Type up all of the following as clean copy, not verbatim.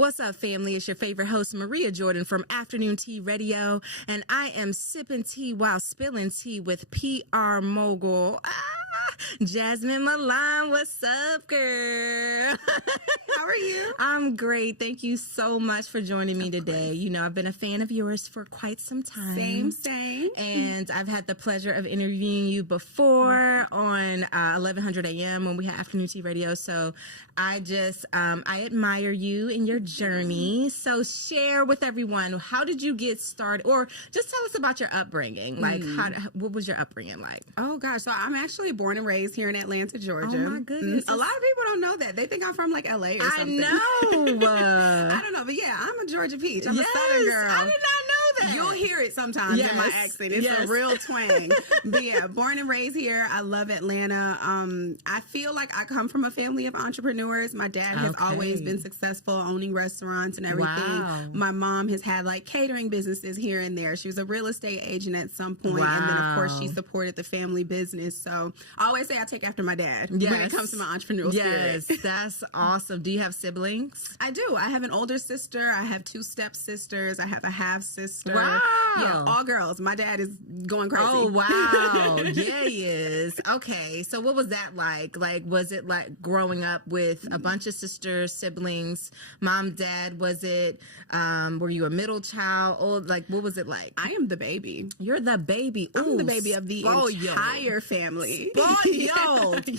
What's up, family? It's your favorite host, Maria Jordan from Afternoon Tea Radio, and I am sipping tea while spilling tea with PR mogul, Jasmine Milan. What's up, girl? How are you? I'm great. Thank you so much for joining me today. You know, I've been a fan of yours for quite some time. Same. And I've had the pleasure of interviewing you before on 1100 a.m. when we had Afternoon Tea Radio. So I just, I admire you and your journey. So share with everyone, how did you get started? Or just tell us about your upbringing. Like, what was your upbringing like? Oh, gosh. So I'm actually born and raised here in Atlanta, Georgia. Oh, my goodness. A lot of people don't know that. They think I'm from, like, L.A. or something. I know. I don't know. But, yeah, I'm a Georgia peach. I'm a Southern girl. I did not know that. You'll hear it sometimes in my accent. It's a real twang. But, yeah, born and raised here. I love Atlanta. I feel like I come from a family of entrepreneurs. My dad has always been successful, owning restaurants and everything. Wow. My mom has had, like, catering businesses here and there. She was a real estate agent at some point. Wow. And then, of course, she supported the family business. So I always say I take after my dad when it comes to my entrepreneurial spirit. Yes, that's awesome. Do you have siblings? I do. I have an older sister. I have two stepsisters. I have a half sister. Wow. Yeah, all girls. My dad is going crazy. Oh, wow. Yeah, he is. Okay. So what was that like? Like, was it like growing up with a bunch of sisters, siblings, mom, dad? Was it, were you a middle child? Or like, what was it like? I am the baby. You're the baby. Ooh, I'm the baby of the entire family. Spoiled. Yeah. Okay.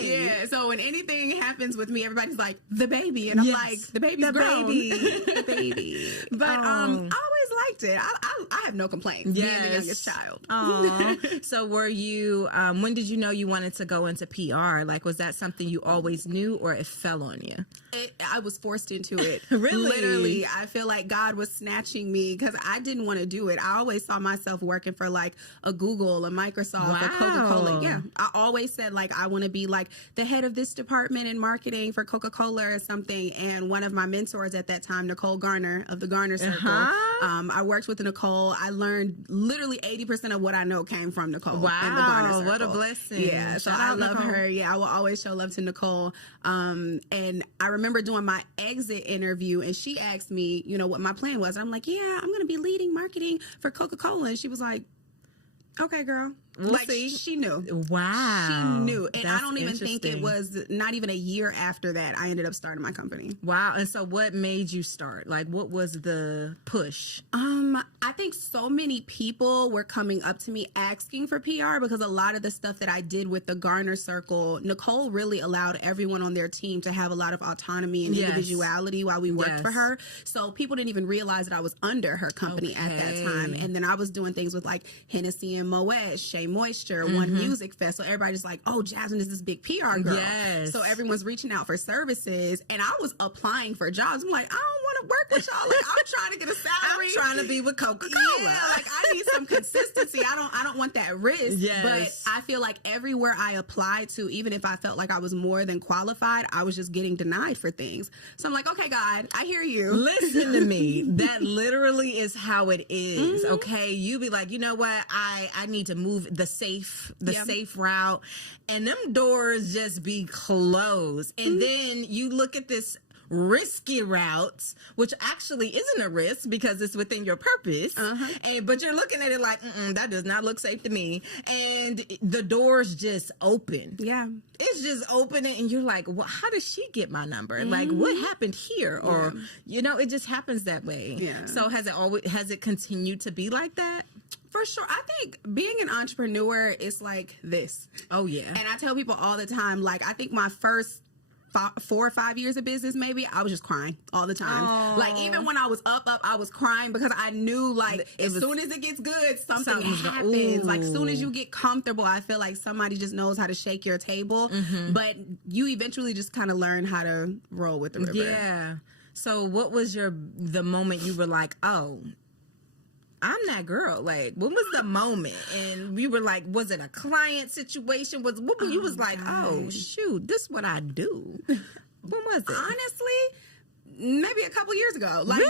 Yeah. So when anything happens with me, everybody's like, the baby. And I'm like, the baby's grown. The baby. But I always liked it. I have no complaints being the youngest child. So were you, when did you know you wanted to go into PR? Like, was that something you always knew or it fell on you? I was forced into it. Really? Literally. I feel like God was snatching me because I didn't want to do it. I always saw myself working for like a Google, a Microsoft, a Coca-Cola. Yeah. I always said like, I want to be like the head of this department in marketing for Coca-Cola or something. And one of my mentors at that time, Nicole Garner of the Garner Circle, I worked with Nicole. I learned literally 80% of what I know came from Nicole. Wow. In the Garner Circle. What a blessing. Yeah. So I love her. Yeah. I will always show love to Nicole. And I remember doing my exit interview and she asked me, you know, what my plan was. And I'm like, yeah, I'm going to be leading marketing for Coca-Cola. And she was like, okay, girl. We'll like see. She knew. Wow. She knew. And I don't even think it was not even a year after that I ended up starting my company. Wow. And so what made you start? Like, what was the push? I think so many people were coming up to me asking for PR because a lot of the stuff that I did with the Garner Circle, Nicole really allowed everyone on their team to have a lot of autonomy and individuality while we worked for her. So people didn't even realize that I was under her company at that time. And then I was doing things with like Hennessy and Moet, Shea Moisture, One Music Fest. So everybody's like, oh, Jasmine is this big PR girl. Yes. So everyone's reaching out for services. And I was applying for jobs. I'm like, I don't want to work with y'all. Like, I'm trying to get a salary. I'm trying to be with Coca-Cola. Yeah, like I need some consistency. I don't want that risk. Yes. But I feel like everywhere I applied to, even if I felt like I was more than qualified, I was just getting denied for things. So I'm like, okay, God, I hear you. Listen to me. That literally is how it is. Okay. You be like, you know what? I need to move the safe route. And them doors just be closed. And then you look at this risky routes, which actually isn't a risk because it's within your purpose. But you're looking at it like, that does not look safe to me. And the doors just open. Yeah. It's just opening and you're like, well, how did she get my number? Like, what happened here? Or, you know, it just happens that way. Yeah. So has it continued to be like that? For sure. I think being an entrepreneur is like this. Oh, yeah. And I tell people all the time, like, I think my first 4 or 5 years of business, maybe, I was just crying all the time. Aww. Like, even when I was up, I was crying because I knew, like, as soon as it gets good, something happens. Like, as soon as you get comfortable, I feel like somebody just knows how to shake your table. But you eventually just kind of learn how to roll with the river. Yeah. So what was the moment you were like, oh, I'm that girl? Like, when was the moment? And we were like, was it a client situation? You was like, oh, shoot, this is what I do. When was it? Honestly, maybe a couple years ago. Like,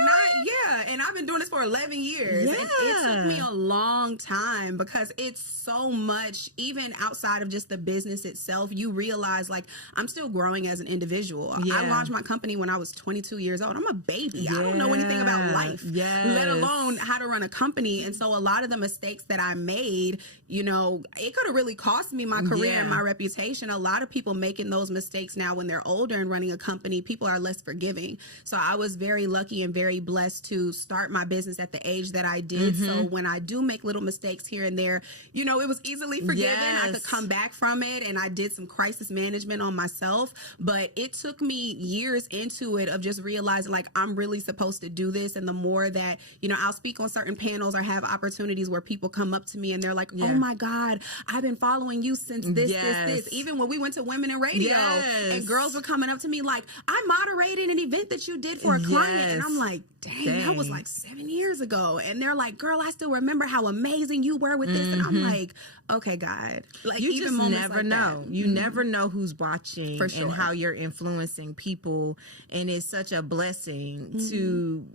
and I've been doing this for 11 years. Yeah. And it took me a long time because it's so much, even outside of just the business itself, you realize, like, I'm still growing as an individual. Yeah. I launched my company when I was 22 years old. I'm a baby. I don't know anything about life, let alone how to run a company. And so a lot of the mistakes that I made, you know, it could have really cost me my career and my reputation. A lot of people making those mistakes now when they're older and running a company, people are less forgiving. So I was very lucky and very blessed to start my business at the age that I did. So when I do make little mistakes here and there, you know, it was easily forgiven. I could come back from it, and I did some crisis management on myself. But it took me years into it of just realizing, like, I'm really supposed to do this. And the more that, you know, I'll speak on certain panels or have opportunities where people come up to me and they're like, oh my God, I've been following you since this. Even when we went to Women in Radio and girls were coming up to me like, I moderated an event that you did for a client. And I'm like, dang, that was like 7 years ago. And they're like, girl, I still remember how amazing you were with this. And I'm like, okay, God. Like, you even just never like know. that. You never know who's watching For sure. and how you're influencing people. And it's such a blessing to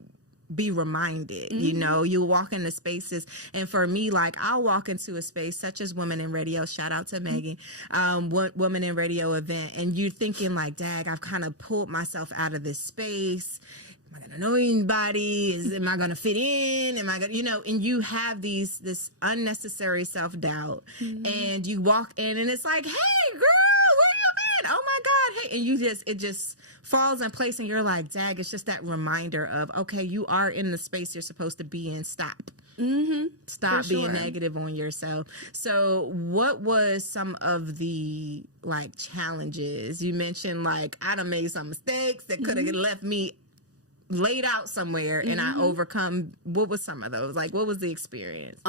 be reminded. You know, you walk into spaces, and for me, like, I'll walk into a space such as Women in Radio, shout out to Megan, Women in Radio event, and you're thinking like, dag, I've kind of pulled myself out of this space. Am I going to know anybody? Am I going to fit in? Am I going to, you know, and you have this unnecessary self-doubt, and you walk in and it's like, hey girl, where you been? Oh my God. Hey. And it just falls in place, and you're like, dag, it's just that reminder of, okay, you are in the space you're supposed to be in. Stop. Stop being negative on yourself. So what was some of the, like, challenges? You mentioned, like, I done made some mistakes that could have left me laid out somewhere, and I overcome. What was some of those? Like, what was the experience?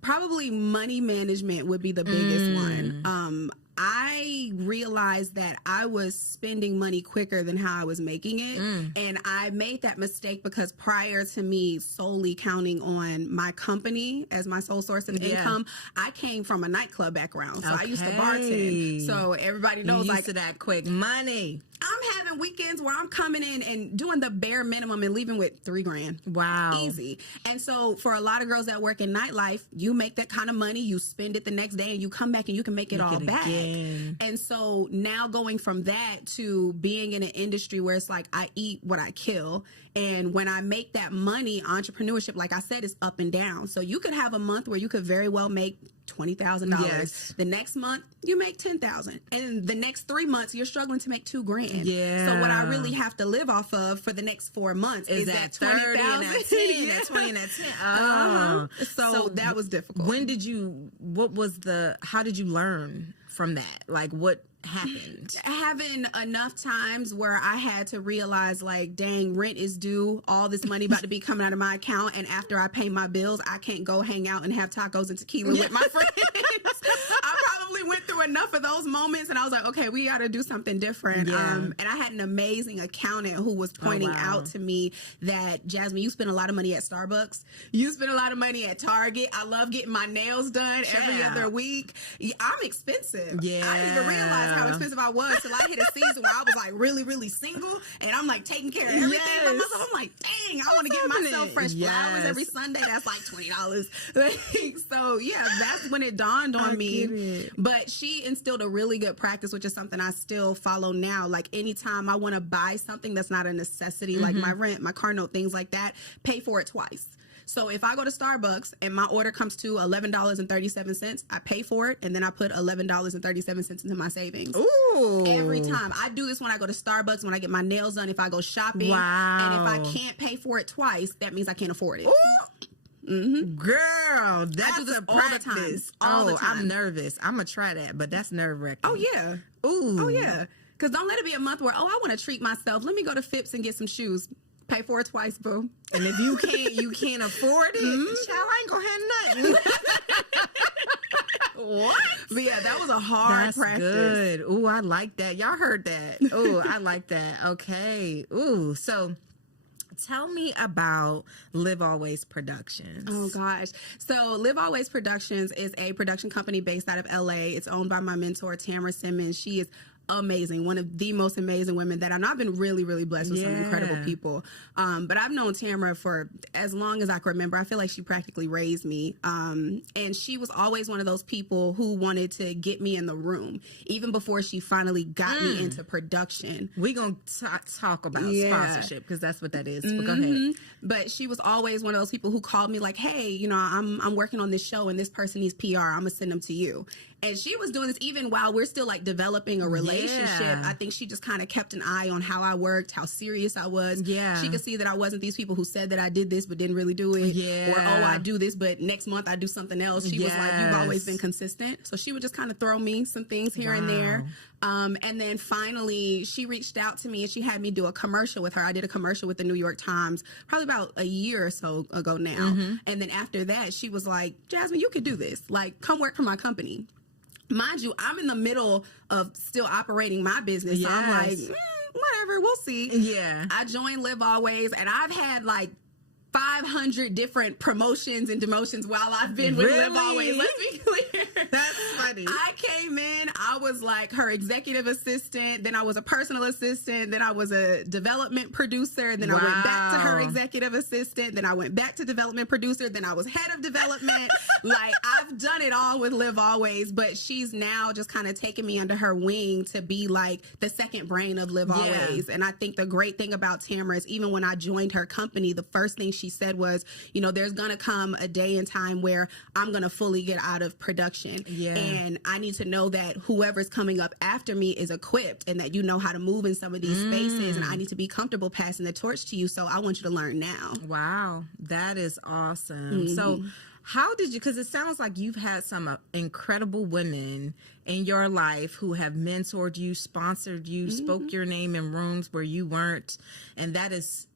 Probably money management would be the biggest one. I realized that I was spending money quicker than how I was making it. And I made that mistake because prior to me solely counting on my company as my sole source of income, I came from a nightclub background. So I used to bartend. So everybody knows, you like, to that quick money. I'm having weekends where I'm coming in and doing the bare minimum and leaving with $3,000. Wow. Easy. And so for a lot of girls that work in nightlife, you make that kind of money, you spend it the next day, and you come back and you can make it all back. And so now going from that to being in an industry where it's like, I eat what I kill. And when I make that money, entrepreneurship, like I said, is up and down. So you could have a month where you could very well make $20,000. The next month you make $10,000, and the next 3 months you're struggling to make $2,000. So what I really have to live off of for the next 4 months is that 20,000, that 10, that 20, and that 10. So that was difficult. How did you learn from that? Like, what happened? Having enough times where I had to realize, like, dang, rent is due, all this money about to be coming out of my account, and after I pay my bills, I can't go hang out and have tacos and tequila with my friends. I probably went through enough of those moments, and I was like, okay, we got to do something different. And I had an amazing accountant who was pointing out to me that, Jasmine, you spend a lot of money at Starbucks. You spend a lot of money at Target. I love getting my nails done every other week. I'm expensive. I didn't even realize how expensive I was till I hit a season where I was like really, really single, and I'm like taking care of everything for myself. I'm like, dang, I want to get myself fresh flowers every Sunday. That's like $20. So yeah, that's when it dawned on me. But she instilled a really good practice, which is something I still follow now. Like, anytime I want to buy something that's not a necessity, like my rent, my car note, things like that, pay for it twice. So if I go to Starbucks and my order comes to $11.37, I pay for it, and then I put $11.37 into my savings. Ooh. Every time. I do this when I go to Starbucks, when I get my nails done, if I go shopping. And if I can't pay for it twice, that means I can't afford it. Girl, that's a practice. All the time. I'm nervous. I'm going to try that, but that's nerve-wracking. Oh, yeah. Ooh. Oh, yeah. Because don't let it be a month where, I want to treat myself. Let me go to Phipps and get some shoes. Pay for it twice, boo. And if you can't afford it, child, I ain't gonna have nothing. What? But yeah, that was a hard practice. Good. Ooh, I like that. Y'all heard that. Ooh, I like that. Okay. Ooh, so tell me about Live Always Productions. Oh, gosh. So Live Always Productions is a production company based out of LA. It's owned by my mentor, Tamara Simmons. She is amazing. One of the most amazing women that I know. I've been really, really blessed with some incredible people. But I've known Tamara for as long as I can remember. I feel like she practically raised me. And she was always one of those people who wanted to get me in the room, even before she finally got me into production. We're going to talk about sponsorship, because that's what that is. But go ahead. But she was always one of those people who called me like, hey, you know, I'm working on this show and this person needs PR. I'm going to send them to you. And she was doing this even while we're still like developing a relationship. Yeah. I think she just kind of kept an eye on how I worked, how serious I was. Yeah. She could see that I wasn't these people who said that I did this but didn't really do it. Yeah. Or, oh, I do this but next month I do something else. She was like, you've always been consistent. So she would just kind of throw me some things here and there. And then finally she reached out to me and she had me do a commercial with her. I did a commercial with the New York Times probably about a year or so ago now. And then after that she was like, Jasmine, you could do this. Like, come work for my company. Mind you, I'm in the middle of still operating my business. So I'm like, whatever, we'll see. Yeah. I joined Live Always, and I've had like 500 different promotions and demotions while I've been with Live Always. Let's be clear. That's funny. I came in, I was like her executive assistant, then I was a personal assistant, then I was a development producer, then I went back to her executive assistant, then I went back to development producer, then I was head of development. Like, I've done it all with Live Always, but she's now just kind of taken me under her wing to be like the second brain of Live Always. And I think the great thing about Tamara is even when I joined her company, the first thing she said was, you know, there's going to come a day and time where I'm going to fully get out of production. And I need to know that whoever's coming up after me is equipped and that you know how to move in some of these spaces. And I need to be comfortable passing the torch to you. So I want you to learn now. Wow. That is awesome. So how did you, because it sounds like you've had some incredible women in your life who have mentored you, sponsored you, spoke your name in rooms where you weren't. And that is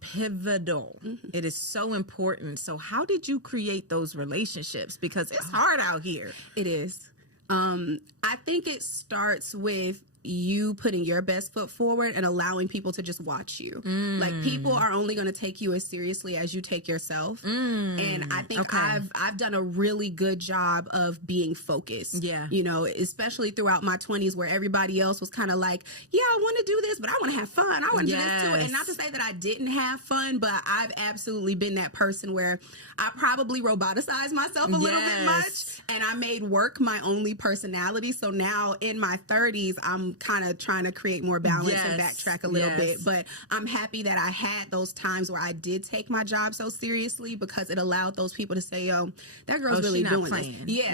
pivotal. It is so important. So how did you create those relationships? Because it's hard out here. It is. I think it starts with you putting your best foot forward and allowing people to just watch you. Like, people are only going to take you as seriously as you take yourself. And I think I've done a really good job of being focused. You know, especially throughout my 20s where everybody else was kind of like, yeah, I want to do this, but I want to have fun. I want to do this too. And not to say that I didn't have fun, but I've absolutely been that person where I probably roboticized myself a little bit much and I made work my only personality. So now in my 30s, I'm kind of trying to create more balance and backtrack a little bit. But I'm happy that I had those times where I did take my job so seriously because it allowed those people to say, yo, that girl's really doing this.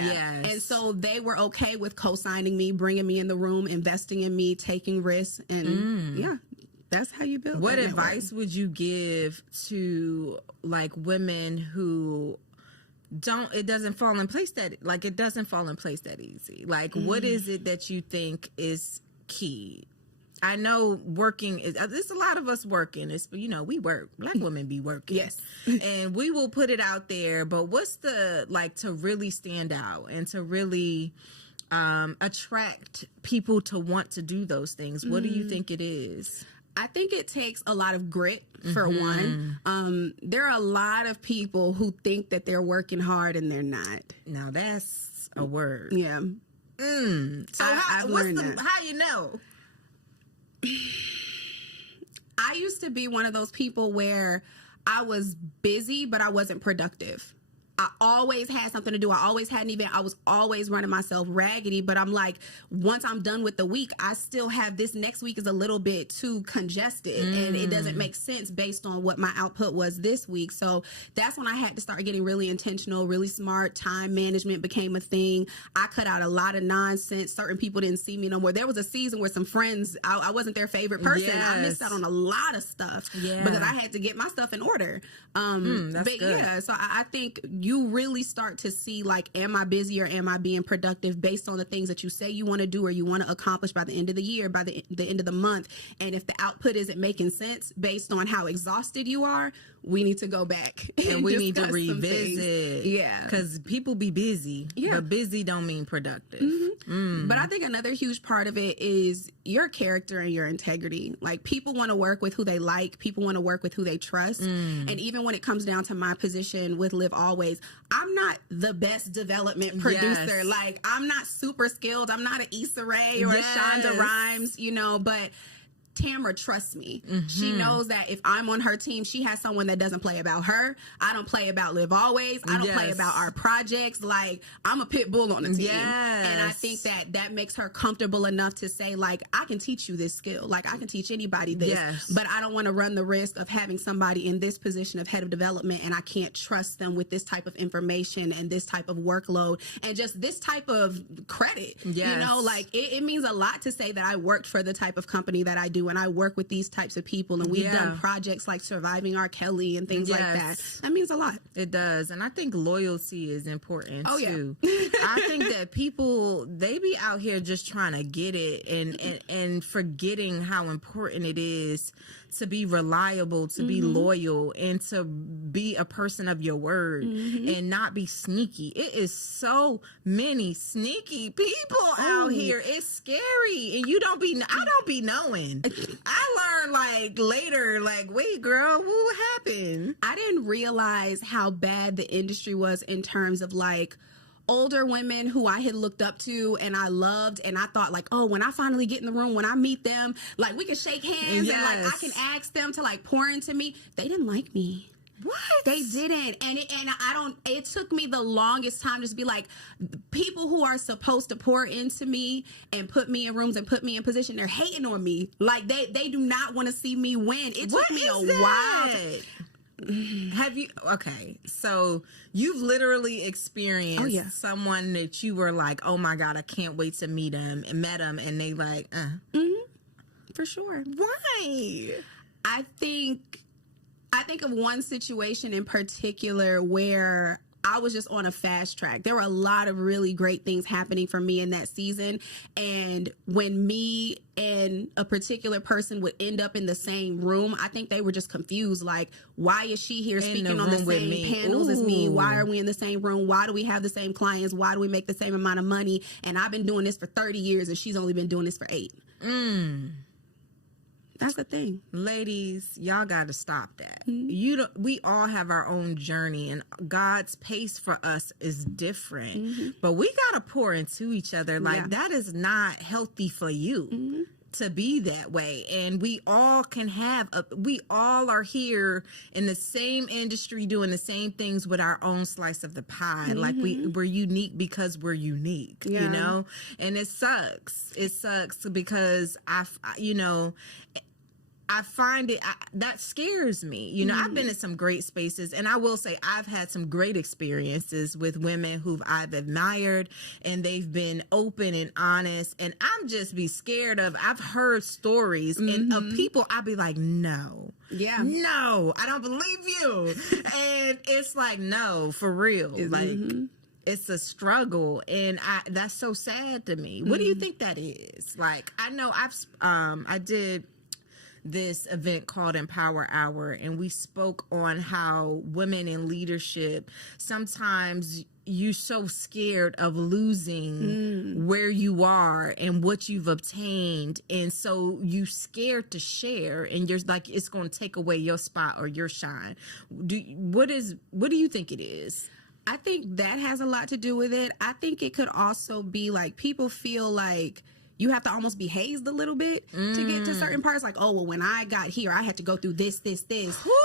And so they were okay with co-signing me, bringing me in the room, investing in me, taking risks. And that's how you build. What advice would you give to like women who it doesn't fall in place that easy? Like, what is it that you think is key? I know working is, there's a lot of us working. It's, you know, we work, Black women be working. And we will put it out there, but what's the, like, to really stand out and to really attract people to want to do those things? What do you think it is? I think it takes a lot of grit, for one. There are a lot of people who think that they're working hard and they're not. Now that's a word. So how you know? I used to be one of those people where I was busy, but I wasn't productive. I always had something to do. I always had an event. I was always running myself raggedy, but I'm like, once I'm done with the week, I still have this next week is a little bit too congested and it doesn't make sense based on what my output was this week. So that's when I had to start getting really intentional, really smart. Time management became a thing. I cut out a lot of nonsense. Certain people didn't see me no more. There was a season where some friends, I wasn't their favorite person. I missed out on a lot of stuff because I had to get my stuff in order. That's good. So I think you really start to see, like, am I busy or am I being productive based on the things that you say you want to do or you want to accomplish by the end of the year, by the end of the month. And if the output isn't making sense based on how exhausted you are, we need to go back and we need to revisit. Because people be busy, but busy don't mean productive. But I think another huge part of it is your character and your integrity. Like, people want to work with who they like. People want to work with who they trust. And even when it comes down to my position with Live Always, is I'm not the best development producer. Like, I'm not super skilled. I'm not an Issa Rae or a Shonda Rhimes, you know, but Tamara trusts me. She knows that if I'm on her team, she has someone that doesn't play about her. I don't play about Live Always. I don't play about our projects. Like, I'm a pit bull on the team. And I think that makes her comfortable enough to say, like, I can teach you this skill. Like, I can teach anybody this. But I don't want to run the risk of having somebody in this position of head of development and I can't trust them with this type of information and this type of workload and just this type of credit. You know, like, it means a lot to say that I worked for the type of company that I do and I work with these types of people and we've done projects like Surviving R. Kelly and things like that. That means a lot. It does. And I think loyalty is important too. I think that people, they be out here just trying to get it and forgetting how important it is to be reliable, to be loyal, and to be a person of your word and not be sneaky. It is so many sneaky people out here. It's scary. And I don't be knowing. I learned like later, like, wait, girl, what happened? I didn't realize how bad the industry was in terms of like older women who I had looked up to and I loved, and I thought like, oh, when I finally get in the room, when I meet them, like we can shake hands and like I can ask them to like pour into me. They didn't like me. What? They didn't. And it took me the longest time to just be like, people who are supposed to pour into me and put me in rooms and put me in position, they're hating on me. Like they do not want to see me win. It took me a while. Have you, okay, so you've literally experienced someone that you were like, oh my God, I can't wait to meet them, and met them, and they like, for sure. Why? I think of one situation in particular where I was just on a fast track. There were a lot of really great things happening for me in that season. And when me and a particular person would end up in the same room, I think they were just confused. Like, why is she here speaking on the same panels as me? Why are we in the same room? Why do we have the same clients? Why do we make the same amount of money? And I've been doing this for 30 years and she's only been doing this for 8. That's the thing. Ladies, y'all got to stop that. We all have our own journey, and God's pace for us is different. But we got to pour into each other. Like, that is not healthy for you to be that way. And we all can we all are here in the same industry doing the same things with our own slice of the pie. Like, we're unique because we're unique, you know? And it sucks. It sucks because I find that scares me. You know, I've been in some great spaces, and I will say I've had some great experiences with women who I've admired, and they've been open and honest, and I'm just be scared of, I've heard stories and of people, I'll be like, no, I don't believe you. And it's like, no, for real. Like, it's a struggle, and that's so sad to me. What do you think that is? Like, I know I did this event called Empower Hour, and we spoke on how women in leadership, sometimes you're so scared of losing where you are and what you've obtained, and so you scared to share, and you're like, it's going to take away your spot or your shine. What do you think it is? I think that has a lot to do with it. I think it could also be like people feel like you have to almost be hazed a little bit to get to certain parts. Like, oh, well, when I got here, I had to go through this.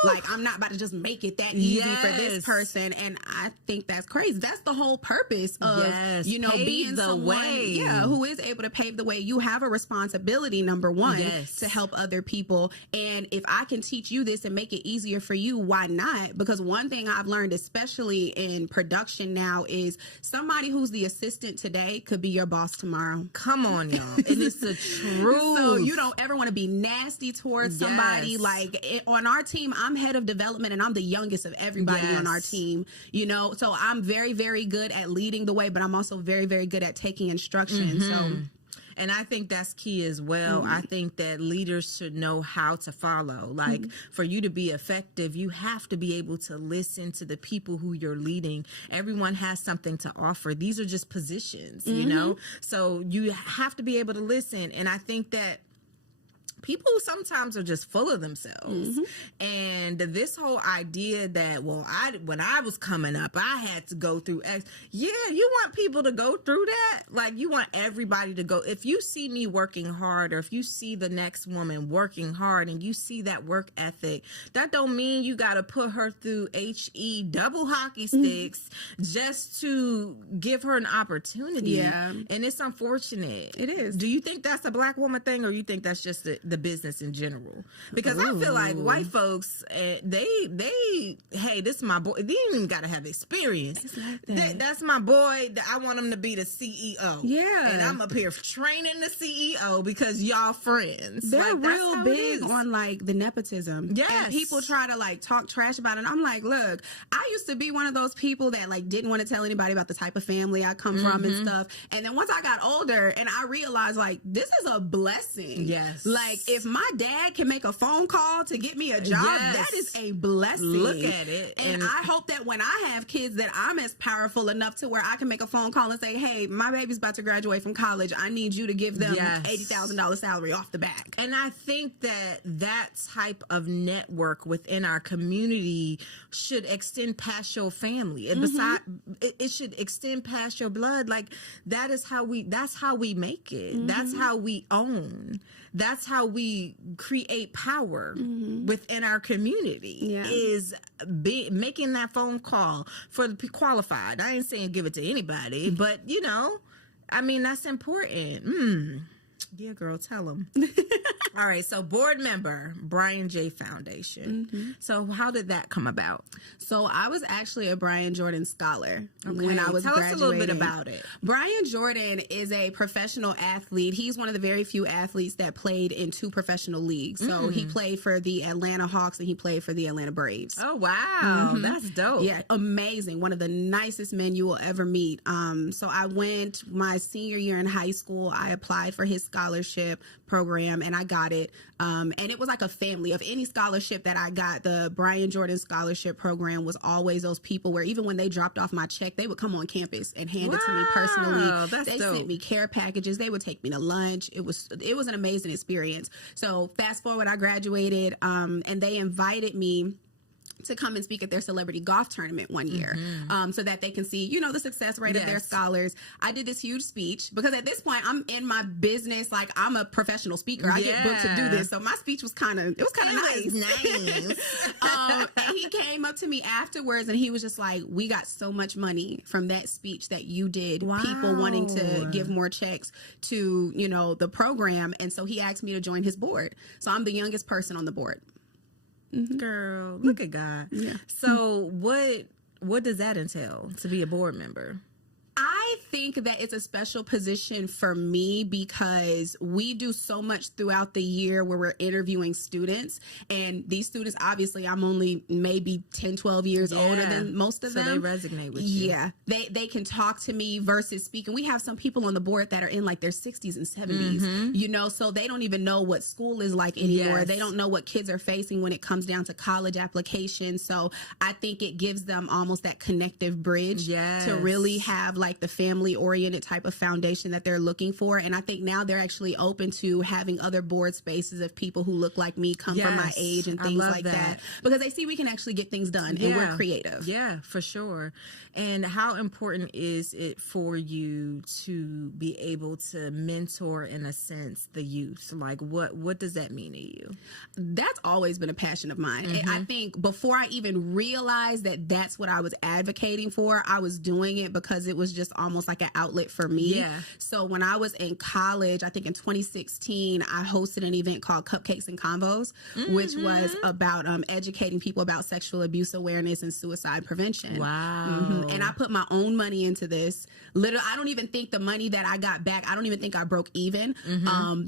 Like, I'm not about to just make it that easy for this person. And I think that's crazy. That's the whole purpose of, you know, being someone who is able to pave the way. You have a responsibility, number one, to help other people. And if I can teach you this and make it easier for you, why not? Because one thing I've learned, especially in production now, is somebody who's the assistant today could be your boss tomorrow. Come on, y'all. And it's the truth. So you don't ever want to be nasty towards somebody. Like, on our team, I'm head of development and I'm the youngest of everybody on our team, you know, so I'm very, very good at leading the way, but I'm also very, very good at taking instruction. And I think that's key as well. I think that leaders should know how to follow. Like, for you to be effective, you have to be able to listen to the people who you're leading. Everyone has something to offer. These are just positions, you know? So you have to be able to listen. And I think that people sometimes are just full of themselves. And this whole idea that, well, when I was coming up, I had to go through X. Yeah, you want people to go through that? Like, you want everybody to go. If you see me working hard, or if you see the next woman working hard and you see that work ethic, that don't mean you got to put her through HE double hockey sticks just to give her an opportunity. Yeah. And it's unfortunate. It is. Do you think that's a Black woman thing, or you think that's just the business in general? Because I feel like white folks, they hey, this is my boy. They ain't even got to have experience. That's my boy. I want him to be the CEO. Yeah. And I'm up here training the CEO because y'all friends. They're like, real big on like the nepotism. Yes. And people try to like talk trash about it. And I'm like, look, I used to be one of those people that like didn't want to tell anybody about the type of family I come from and stuff. And then once I got older and I realized like this is a blessing. Yes. Like if my dad can make a phone call to get me a job, that is a blessing. Look at it. And I hope that when I have kids that I'm as powerful enough to where I can make a phone call and say, hey, my baby's about to graduate from college. I need you to give them $80,000 salary off the back. And I think that type of network within our community should extend past your family. And it should extend past your blood. Like that's how we make it. That's how we own. That's how we create power within our community. Is making that phone call for the qualified. I ain't saying give it to anybody, but I mean, that's important. Yeah, girl, tell them. All right, so board member, Brian J. Foundation. So how did that come about? So I was actually a Brian Jordan scholar when I was graduating. Tell us a little bit about it. Brian Jordan is a professional athlete. He's one of the very few athletes that played in 2 professional leagues. So he played for the Atlanta Hawks and he played for the Atlanta Braves. Oh, wow. That's dope. Yeah, amazing. One of the nicest men you will ever meet. So I went my senior year in high school. I applied for his scholarship program and I got it. And it was like a family. Of any scholarship that I got, the Brian Jordan Scholarship Program was always those people where even when they dropped off my check, they would come on campus and hand it to me personally. They sent me care packages. They would take me to lunch. It was an amazing experience. So fast forward, I graduated and they invited me to come and speak at their celebrity golf tournament one year so that they can see, the success rate of their scholars. I did this huge speech because at this point I'm in my business. Like I'm a professional speaker. I get booked to do this. So my speech was kind of nice. And he came up to me afterwards and he was just like, we got so much money from that speech that you did. Wow. People wanting to give more checks to, the program. And so he asked me to join his board. So I'm the youngest person on the board. Girl, look at God. Yeah. So what does that entail to be a board member? I think that it's a special position for me because we do so much throughout the year where we're interviewing students. And these students, obviously, I'm only maybe 10, 12 years older than most of them. So they resonate with you. Yeah. They can talk to me versus speaking. We have some people on the board that are in like their 60s and 70s, so they don't even know what school is like anymore. Yes. They don't know what kids are facing when it comes down to college applications. So I think it gives them almost that connective bridge to really have like the family-oriented type of foundation that they're looking for. And I think now they're actually open to having other board spaces of people who look like me, come from my age and things like that. Because they see we can actually get things done and we're creative. Yeah, for sure. And how important is it for you to be able to mentor, in a sense, the youth? Like, what does that mean to you? That's always been a passion of mine. And I think before I even realized that that's what I was advocating for, I was doing it because it was just almost like an outlet for me. Yeah. So when I was in college, I think in 2016, I hosted an event called Cupcakes and Convos, which was about educating people about sexual abuse awareness and suicide prevention. Wow. And I put my own money into this. Literally, I don't even think the money that I got back, I don't even think I broke even.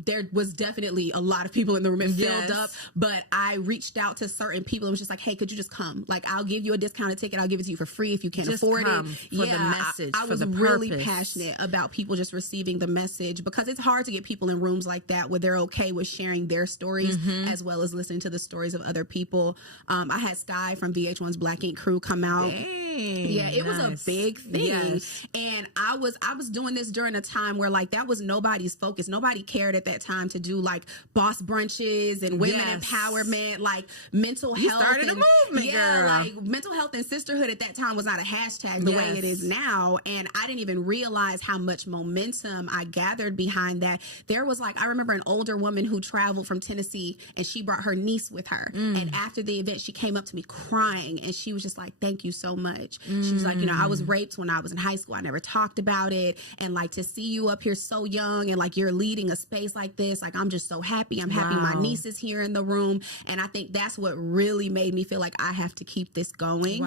There was definitely a lot of people in the room. It filled up, but I reached out to certain people and was just like, hey, could you just come? Like, I'll give you a discounted ticket. I'll give it to you for free if you can't afford it. For the message, I was for the really passionate about people just receiving the message, because it's hard to get people in rooms like that where they're okay with sharing their stories as well as listening to the stories of other people. I had Sky from VH1's Black Ink Crew come out. Yeah, it was a big thing. And I was doing this during a time where like that was nobody's focus. Nobody cared at that time to do like boss brunches and women empowerment, like mental health. Started a movement, girl. Like mental health and sisterhood at that time was not a hashtag the way it is now. And I didn't even realize how much momentum I gathered behind that. There was like, I remember an older woman who traveled from Tennessee and she brought her niece with her. And after the event, she came up to me crying and she was just like, thank you so much. She was like, you know, I was raped when I was in high school. I never talked about it. And like to see you up here so young and like you're leading a space like this, like I'm just so happy. I'm happy my niece is here in the room. And I think that's what really made me feel like I have to keep this going.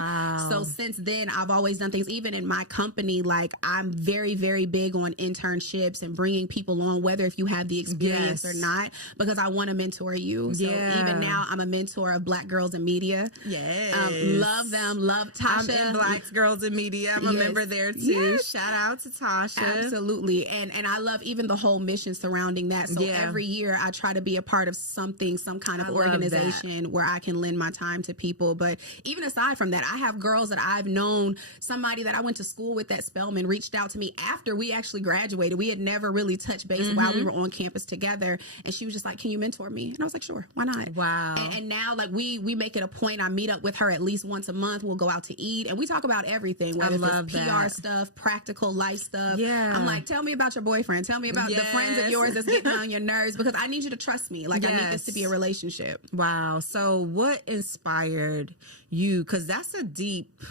So since then, I've always done things, even in my company, like I'm very, very big on internships and bringing people on, whether if you have the experience or not, because I want to mentor you. So even now, I'm a mentor of Black girls in media. Love them. Love Tasha. Black Girls in Media. I'm a member there too. Shout out to Tasha. Absolutely. And I love even the whole mission surrounding that. So every year I try to be a part of something, some kind of organization where I can lend my time to people. But even aside from that, I have girls that I've known. Somebody that I went to school with at Spelman reached out to me after we actually graduated. We had never really touched base while we were on campus together. And she was just like, can you mentor me? And I was like, sure, why not? And now like we make it a point. I meet up with her at least once a month. We'll go out to eat and we talk about everything, whether it's PR stuff, practical life stuff. I'm like, tell me about your boyfriend. Tell me about the friends of yours that's getting on your nerves, because I need you to trust me. Like I need this to be a relationship. Wow. So what inspired you? Because that's a deep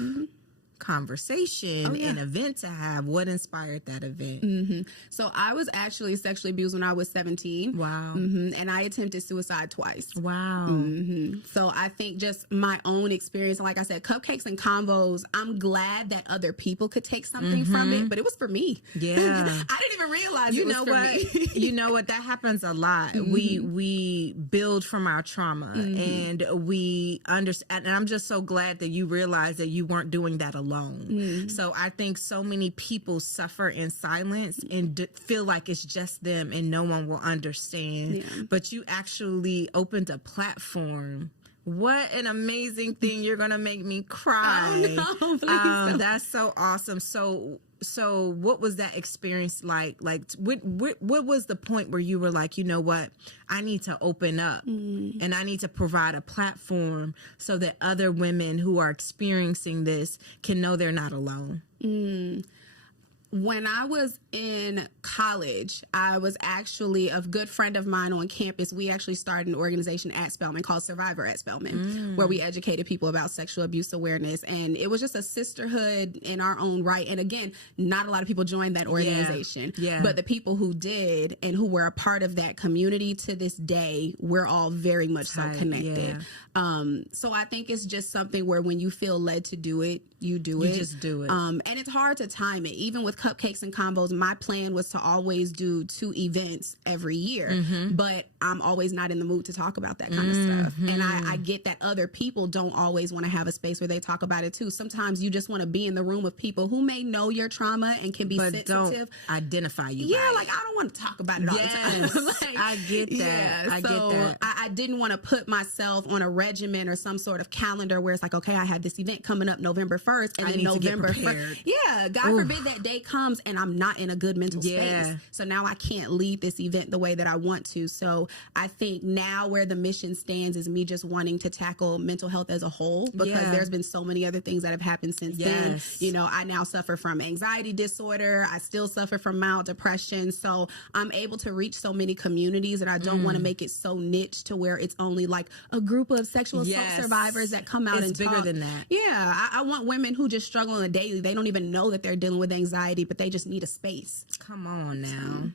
conversation and event to have. What inspired that event? So I was actually sexually abused when I was 17. And I attempted suicide twice. So I think just my own experience, like I said, cupcakes and convos, I'm glad that other people could take something from it, but it was for me. I didn't even realize it was for me. You know what? That happens a lot. We build from our trauma and we understand. And I'm just so glad that you realized that you weren't doing that alone. So I think so many people suffer in silence and feel like it's just them and no one will understand. But you actually opened a platform. What an amazing thing. You're going to make me cry. Oh, no, please don't. That's so awesome. So what was that experience like? Like, what was the point where you were like, you know what, I need to open up and I need to provide a platform so that other women who are experiencing this can know they're not alone? When I was in college, I was actually a good friend of mine on campus. We actually started an organization at Spelman called Survivor at Spelman, where we educated people about sexual abuse awareness. And it was just a sisterhood in our own right. And again, not a lot of people joined that organization. But the people who did and who were a part of that community to this day, we're all very much so connected. So I think it's just something where when you feel led to do it, you do it. You just do it. And it's hard to time it. Even with Cupcakes and Combos, my plan was to always do 2 events every year. But I'm always not in the mood to talk about that kind of stuff. And I get that other people don't always want to have a space where they talk about it too. Sometimes you just want to be in the room with people who may know your trauma and can be sensitive. Don't identify you. Like I don't want to talk about it all the time. Like, I get that. I get that. I didn't want to put myself on a regimen or some sort of calendar where it's like, okay, I have this event coming up November 1st, and then November 1st. God forbid that day comes and I'm not in a good mental space. So now I can't lead this event the way that I want to. So I think now where the mission stands is me just wanting to tackle mental health as a whole, because there's been so many other things that have happened since then. You know, I now suffer from anxiety disorder. I still suffer from mild depression. So I'm able to reach so many communities, and I don't want to make it so niche to where it's only like a group of sexual assault survivors that come out and talk. It's bigger than that. I want women who just struggle on a daily. They don't even know that they're dealing with anxiety, but they just need a space. Come on now.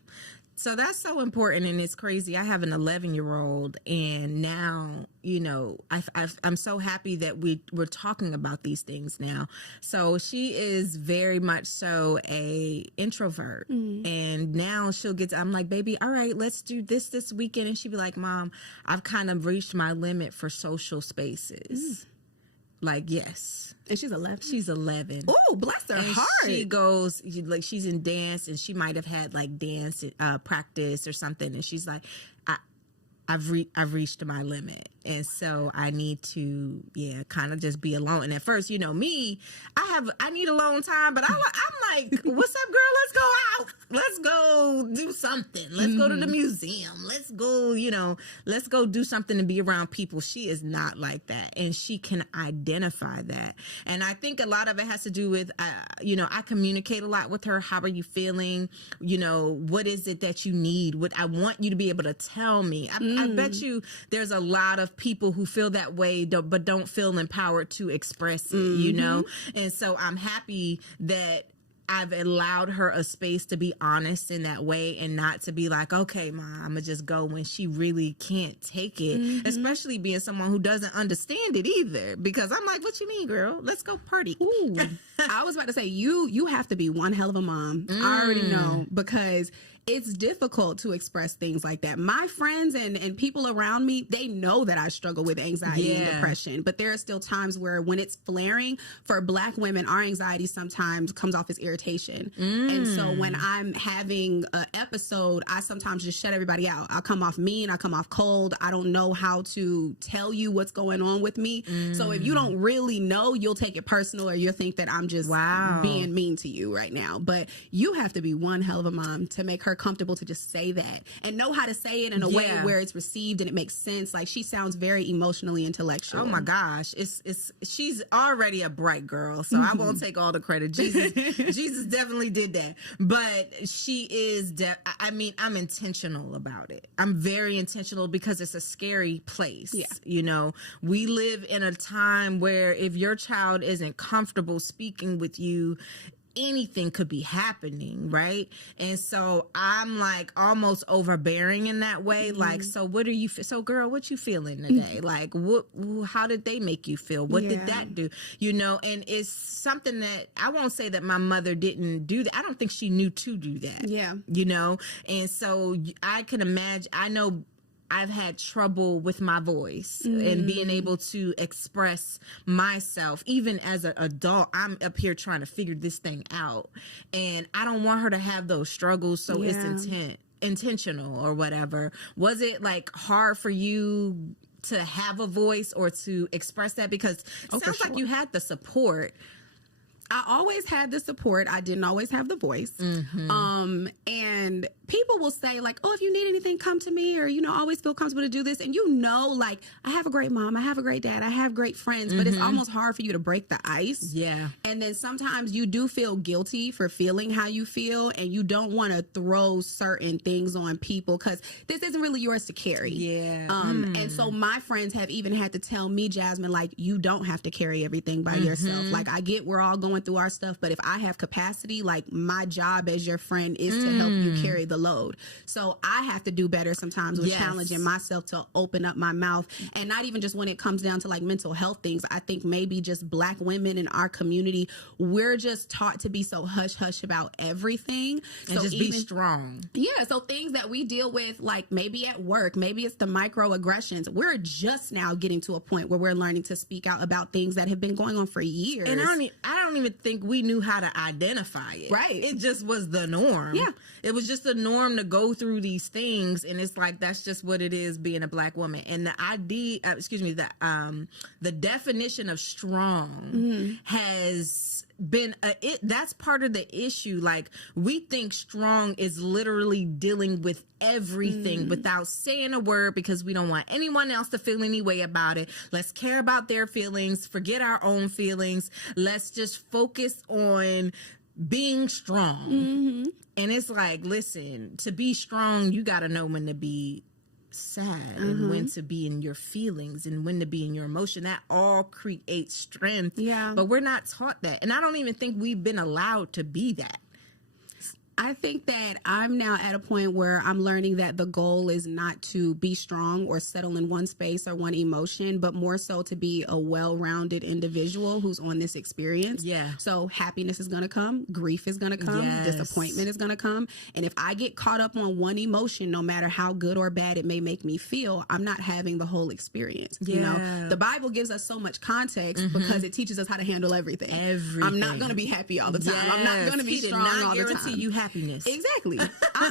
So that's so important, and it's crazy. I have an 11-year-old, and now, you know, I'm so happy that we're talking about these things now. So she is very much so a introvert, and now I'm like, baby, all right, let's do this weekend, and she'd be like, Mom, I've kind of reached my limit for social spaces. Like, yes. And she's 11? She's 11. Oh, bless her heart. She goes, like, she's in dance, and she might have had, like, dance practice or something. And she's like, I've reached my limit. And so I need to, kind of just be alone. And at first, you know, me, I need alone time, but I'm like, what's up, girl? Let's go out. Let's go do something. Let's go to the museum. Let's go do something and be around people. She is not like that. And she can identify that. And I think a lot of it has to do with, I communicate a lot with her. How are you feeling? You know, what is it that you need? What I want you to be able to tell me. I bet you there's a lot of people who feel that way, but don't feel empowered to express it, you know? And so I'm happy that I've allowed her a space to be honest in that way and not to be like, okay, Mom, I'm going to just go when she really can't take it, especially being someone who doesn't understand it either. Because I'm like, what you mean, girl? Let's go party. Ooh. I was about to say, you have to be one hell of a mom. I already know, because it's difficult to express things like that. My friends and people around me, they know that I struggle with anxiety and depression, but there are still times where when it's flaring, for Black women, our anxiety sometimes comes off as irritation. And so when I'm having an episode, I sometimes just shut everybody out. I'll come off mean, I come off cold. I don't know how to tell you what's going on with me. So if you don't really know, you'll take it personal, or you'll think that I'm just being mean to you right now. But you have to be one hell of a mom to make her comfortable to just say that and know how to say it in a way where it's received and it makes sense. Like, she sounds very emotionally intellectual. Oh my gosh, she's already a bright girl, so I won't take all the credit. Jesus definitely did that, but she is. I'm intentional about it. I'm very intentional because it's a scary place. Yeah, you know, we live in a time where if your child isn't comfortable speaking with you, anything could be happening, right? And so I'm like almost overbearing in that way. Like, so what are you? So, girl, what you feeling today? Like, what? How did they make you feel? What did that do? You know, and it's something that I won't say that my mother didn't do that. I don't think she knew to do that. Yeah, you know, and so I can imagine. I know I've had trouble with my voice and being able to express myself. Even as an adult, I'm up here trying to figure this thing out. And I don't want her to have those struggles, so it's intentional or whatever. Was it like hard for you to have a voice or to express that? Because it sounds like you had the support. I always had the support. I didn't always have the voice. And people will say, like, oh, if you need anything, come to me, or, you know, always feel comfortable to do this. And, you know, like, I have a great mom, I have a great dad, I have great friends, but it's almost hard for you to break the ice. Yeah. And then sometimes you do feel guilty for feeling how you feel, and you don't want to throw certain things on people because this isn't really yours to carry. Yeah. And so my friends have even had to tell me, Jasmine, like, you don't have to carry everything by yourself. Like, I get we're all going through our stuff, but if I have capacity, like, my job as your friend is to help you carry the load. So I have to do better sometimes with challenging myself to open up my mouth. And not even just when it comes down to like mental health things. I think maybe just Black women in our community, we're just taught to be so hush hush about everything and so just be strong. Yeah, so things that we deal with, like maybe at work, maybe it's the microaggressions, we're just now getting to a point where we're learning to speak out about things that have been going on for years. And I don't even think we knew how to identify it. Right. It just was the norm. Yeah. It was just the norm to go through these things, and it's like that's just what it is being a Black woman. And the definition of strong has been that's part of the issue. Like, we think strong is literally dealing with everything without saying a word because we don't want anyone else to feel any way about it. Let's care about their feelings, forget our own feelings. Let's just focus on being strong. And it's like, listen, to be strong, you got to know when to be sad and when to be in your feelings and when to be in your emotion. That all creates strength. Yeah. But we're not taught that. And I don't even think we've been allowed to be that. I think that I'm now at a point where I'm learning that the goal is not to be strong or settle in one space or one emotion, but more so to be a well-rounded individual who's on this experience. Yeah. So happiness is going to come, grief is going to come, disappointment is going to come. And if I get caught up on one emotion, no matter how good or bad it may make me feel, I'm not having the whole experience. Yeah. You know, the Bible gives us so much context because it teaches us how to handle everything. I'm not going to be happy all the time. I'm not going to be strong all the time. You happiness. Exactly. I'm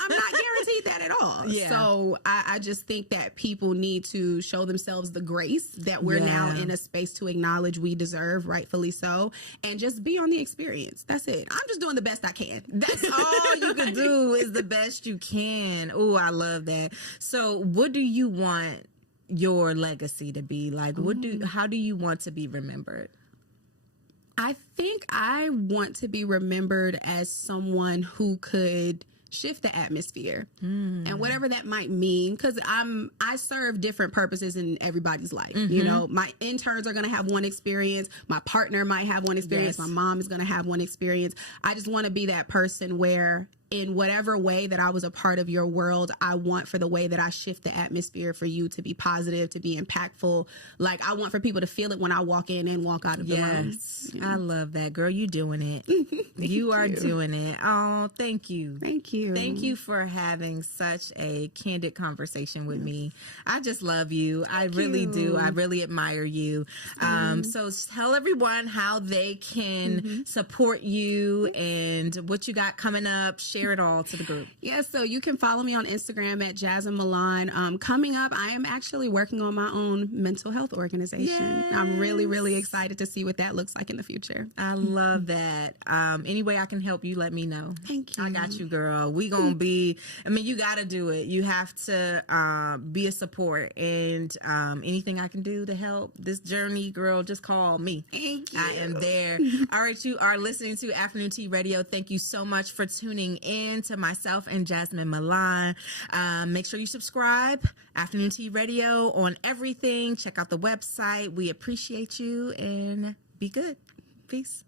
not guaranteed that at all. Yeah. So I just think that people need to show themselves the grace that we're now in a space to acknowledge we deserve, rightfully so, and just be on the experience. That's it. I'm just doing the best I can. That's all you can do is the best you can. Oh, I love that. So what do you want your legacy to be? Like, how do you want to be remembered? I think I want to be remembered as someone who could shift the atmosphere and whatever that might mean, because I serve different purposes in everybody's life. You know, my interns are going to have one experience, my partner might have one experience, my mom is going to have one experience. I just want to be that person where in whatever way that I was a part of your world, I want for the way that I shift the atmosphere for you to be positive, to be impactful. Like, I want for people to feel it when I walk in and walk out of the room. You know? I love that. Girl, you doing it. you are doing it. Oh, thank you. Thank you. Thank you for having such a candid conversation with me. I just love you. I really do. I really admire you. So tell everyone how they can support you and what you got coming up. Share it all to the group. Yeah, so you can follow me on Instagram at Jasmine Milan. Coming up, I am actually working on my own mental health organization. Yes. I'm really, really excited to see what that looks like in the future. I love that. Any way I can help you, let me know. Thank you. I got you, girl. We gonna be, you gotta do it. You have to be a support, and anything I can do to help this journey, girl, just call me. Thank you. I am there. All right, you are listening to Afternoon Tea Radio. Thank you so much for tuning in to myself and Jasmine Milan. Make sure you subscribe. Afternoon Tea Radio on everything. Check out the website. We appreciate you, and be good. Peace.